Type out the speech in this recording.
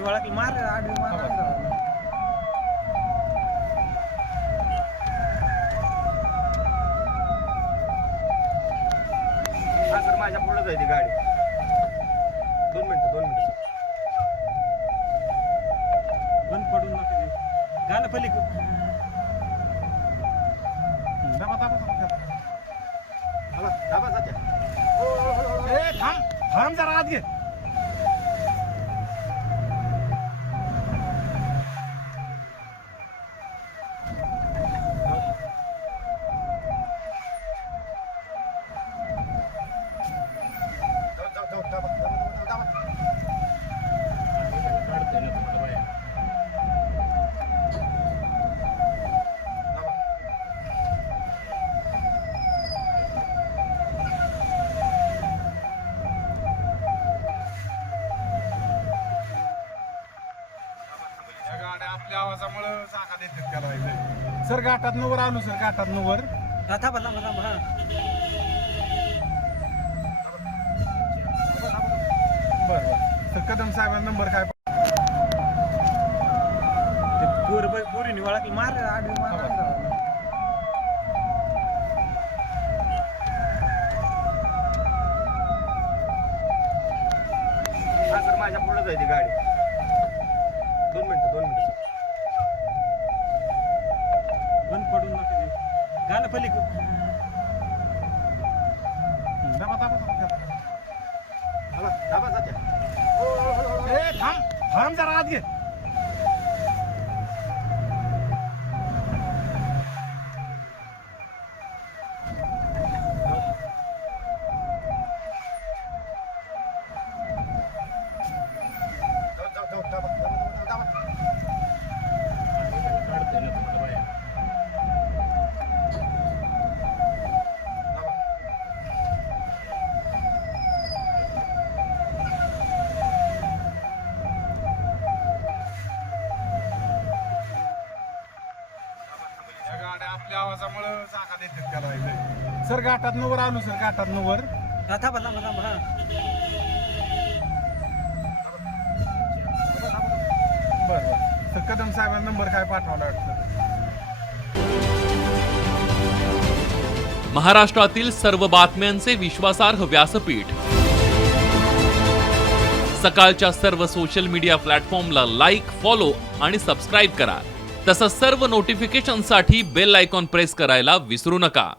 पुरीने वळखली मार आडवी मार सर माझ्या पुढे जायची गाडी 2 मिनिटं बंद पडून नका देऊ. गाणं पलीक दाबा जात्या थांब जरा आत घे. आपल्या आवाजामुळे जागा देतात त्याला. सर घाटात वर आलो सर घाटात वर थांबा थांबा थांबा हा बरं तर कदम साहेबांचा नंबर काय पुरीने वळखली मार आडवी मार सर माझ्या पुढे जायची गाडी 2 मिनिटं बंद पडून नका देऊ. गाणं पलीक दाबा जात्या थांब जरा आत घे. आपल्या आवाजामुळे जागा देतात त्याला. सर घाटात वर आलो सर घाटात वर थांबा थांबा थांबा हा बरं तर कदम साहेबांचा नंबर काय पाठवला वाटतं. महाराष्ट्रातील सर्व बातम्यांचे विश्वासार्ह व्यासपीठ सकाळच्या सर्व सोशल मीडिया प्लॅटफॉर्मला लाईक, फॉलो आणि सबस्क्राईब करा. तसंच सर्व नोटिफिकेशनसाठी बेल आयकॉन प्रेस करायला विसरू नका.